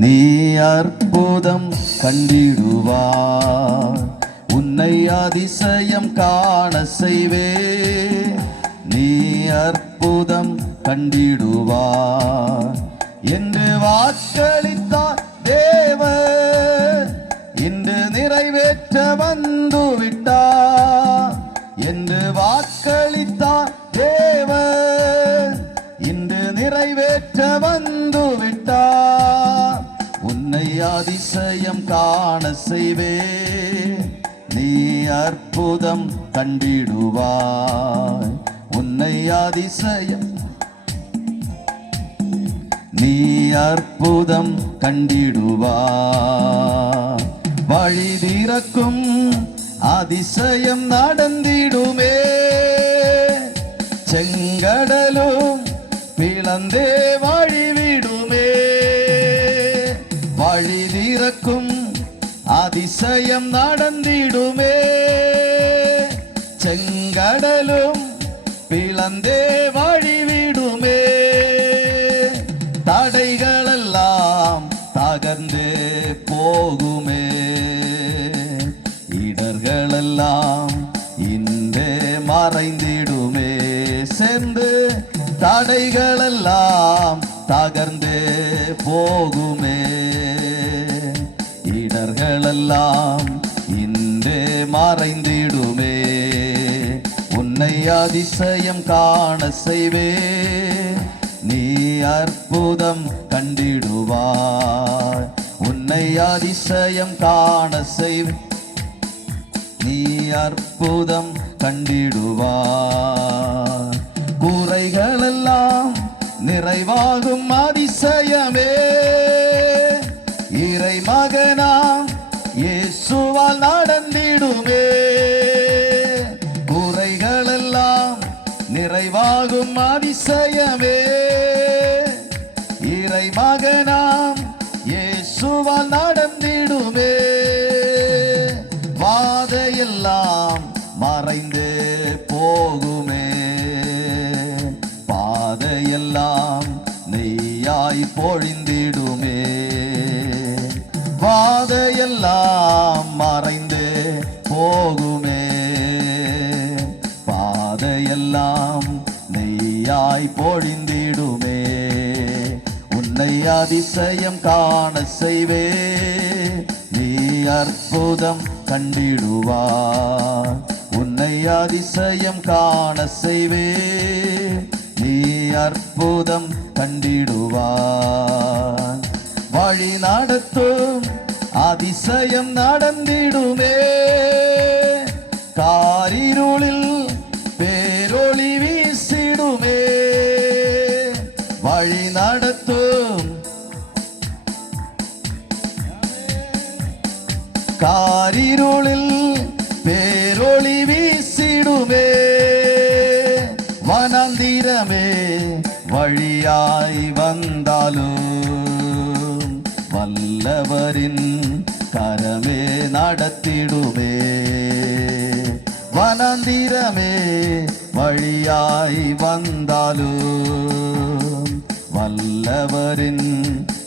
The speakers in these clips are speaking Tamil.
நீ அற்புதம் கண்டிடுவாய். உன்னை அதிசயம் காண செய்வே. நீ அற்புதம் கண்டிடுவாய் என்று வாக்களித்தார் தேவன். இன்று நிறைவேற்ற வந்து விட்டார் என்று வாக்களித்தார் தேவன். இன்று நிறைவேற்ற வந்து விட்டார். உன்னை அதிசயம் காண செய்வே. நீ அற்புதம் கண்டிடுவாய். உன்னை அதிசயம் நீ அற்புதம் கண்டிடுவாய். வழி திறக்கும் அதிசயம் நடந்திடுமே. செங்கடலும் பிளந்தே வழிவிடுமே. வழி திறக்கும் அதிசயம் நடந்திடுமே. செங்கடலும் பிளந்தே வழிவிடுமே. தடைகளெல்லாம் தகர்ந்தே போகுமே. இடர்களெல்லாம் இன்றே மறைந்திடுமே. சேர்ந்து தடைகளெல்லாம் தகர்ந்தே போகுமே. இடர்களெல்லாம் இன்றே மறைந்திடுமே. உன்னை அதிசயம் காண செய்வே. நீ அற்புதம் கண்டிடுவாய். உன்னை அதிசயம் காண செய்வே. நீ அற்புதம் கண்டிடுவாய். குறைகளெல்லாம் நிறைவாகும் அதிசயமே. இறை மகனாம் இயேசுவால் நடந்திடுமே. குறைகளெல்லாம் நிறைவாகும் அதிசயமே. இறை மகனாம் இயேசுவால் நடந்திடுமே. வாதையெல்லாம் மறைந்தே போகுமே. பாதையெல்லாம் நெய்யாய் பொழிந்திடுமே. வாதையெல்லாம் மறைந்தே போகுமே. பாதையெல்லாம் நெய்யாய் பொழிந்திடுமே. உன்னை அதிசயம் காண செய்வே. நீ அற்புதம் கண்டிடுவாய். உன்னை அதிசயம் காண செய்வே. நீ அற்புதம் கண்டிடுவாய். வழி நடத்தும் அதிசயம் நடந்திடுமே. காரிருளில் பேரொளி வீசிடுமே. வழி நடத்தும் காரிருளில் பேரொளி வீசிடுமே. வனாந்திரமே வழியாய் வந்தாலும் வல்லவரின் கரமே நடத்திடுமே. வனாந்திரமே வழியாய் வந்தாலும் வல்லவரின்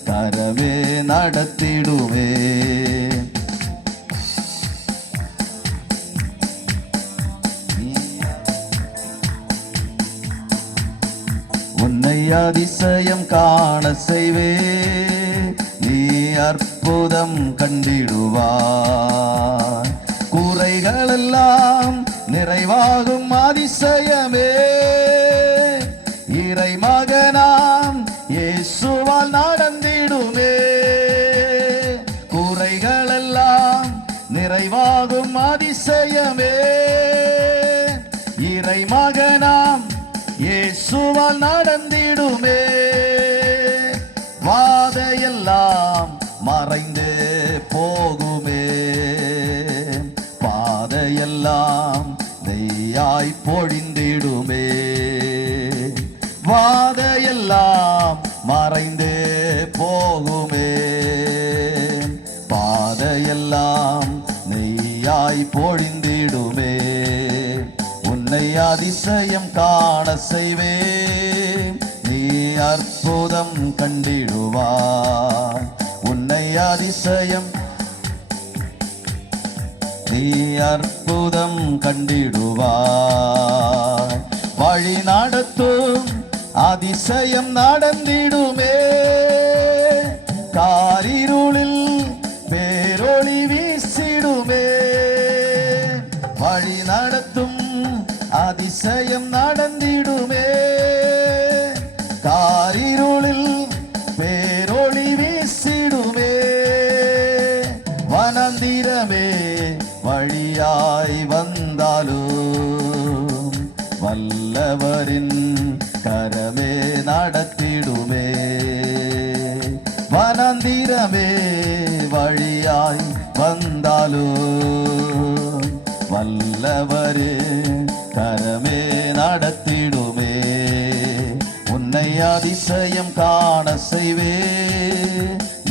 கரமே நடத்திடுமே. உன்னை அதிசயம் காண செய்வே. நீ அற்புதம் கண்டிடுவாய். குறைகளெல்லாம் நிறைவாகும் அதிசயமே. இறை மகனாம் இயேசுவால் நடந்திடுமே. குறைகளெல்லாம் நிறைவாகும் அதிசயமே. இறை மகனாம் இயேசுவால் நடந்திடுமே. வாதையெல்லாம் மறைந்தே போகுமே. பாதையெல்லாம் நெய்யாய் பொழிந்திடுமே. வாதையெல்லாம் மறைந்தே போகுமே. பாதையெல்லாம் நெய்யாய் பொழிந்திடுமே. உன்னை அதிசயம் காண செய்வே. நீ அற்புதம் கண்டிடுவாய். அதிசயம் நீ அற்புதம் கண்டிடுவாய். வழி நடத்தும் அதிசயம் நடந்திடுமே. காரிருளில் பேரொளி வீசிடுமே. வழி நடத்தும் அதிசயம் நடந்திடுமே. காரிருளில் பேரொளி வீசிடுமே. வனந்திரமே வழியாய் வந்தாலும் வல்லவரின் கரமே நடத்திடுமே. வனந்திரமே வழியாய் வந்தாலும் வல்லவரே கரமே நடத்திடுமே. உன்னை அதிசயம் காண செய்வே.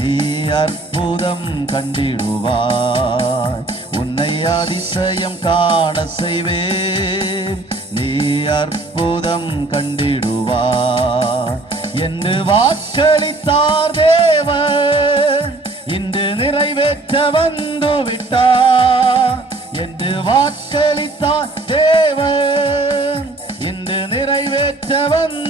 நீ அற்புதம் கண்டிடுவாய். உன்னை அதிசயம் காண செய்வே. நீ அற்புதம் கண்டிடுவாய் என்று வாக்களித்தார் தேவன். இன்று நிறைவேற்ற வந்து விட்டார் என்று வாக்களித்தார் தேவன். இன்று நிறைவேற்ற வந்து